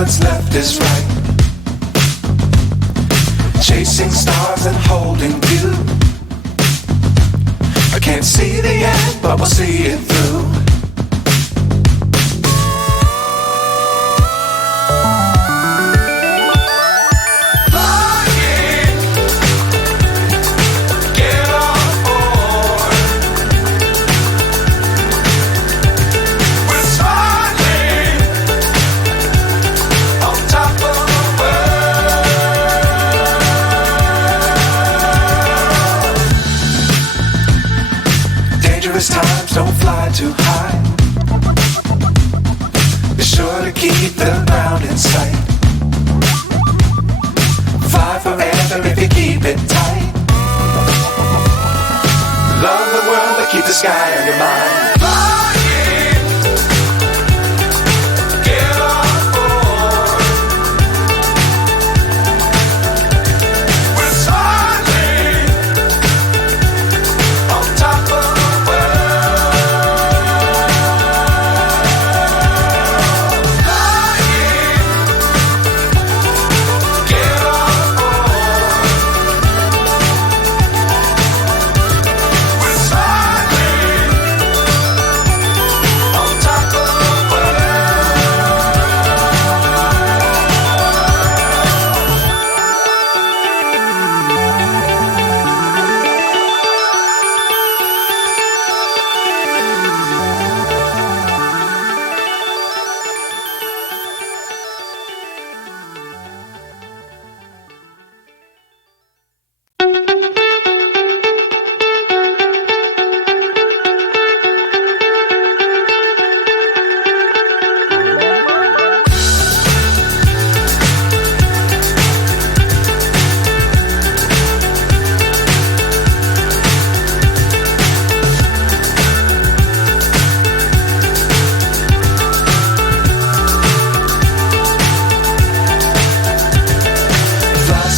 what's left is right. Chasing stars and holding you. I can't see the end, but we'll see it through. Times don't fly too high. Be sure to keep the ground in sight. Fly forever if you keep it tight. Love the world but keep the sky on your mind.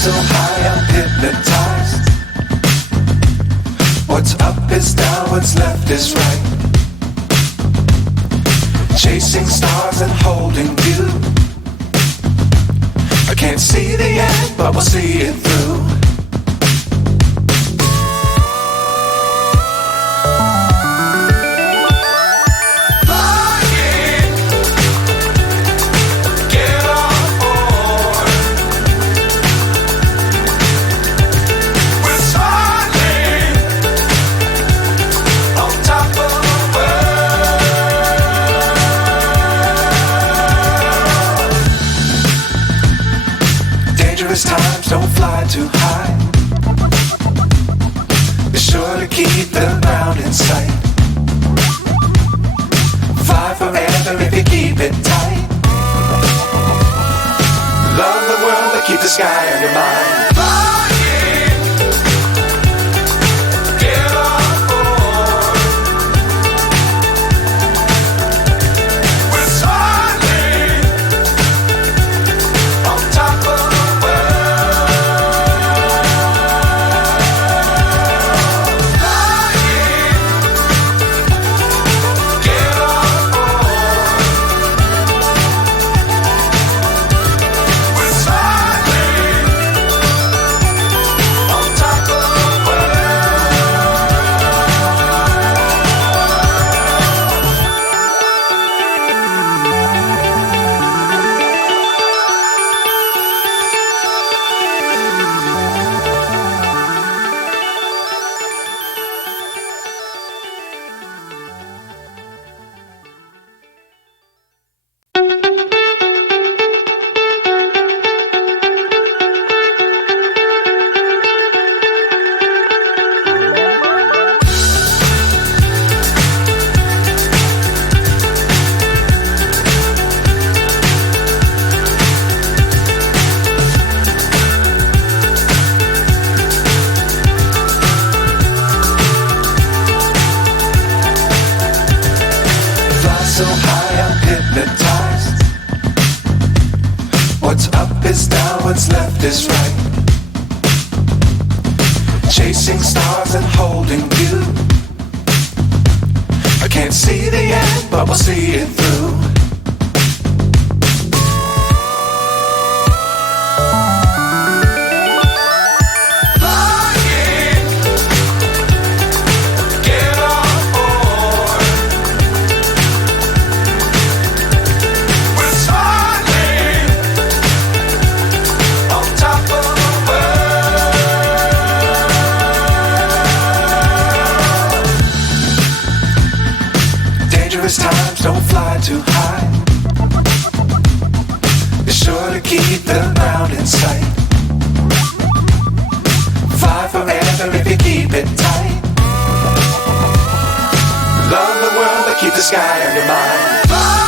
So high I'm hypnotized. What's up is down, what's left is right. Chasing stars and holding you. I can't see the end, but we'll see it through. Times don't fly too high. Be sure to keep the ground in sight. Fly forever if you keep it tight. Love the world but keep the sky on your mind. So high I'm hypnotized. What's up is down, what's left is right. Chasing stars and holding you. I can't see the end, but we'll see it through. fly too high. Be sure to keep the ground in sight. Fly forever if you keep it tight. Love the world, but keep the sky on your mind. Fly.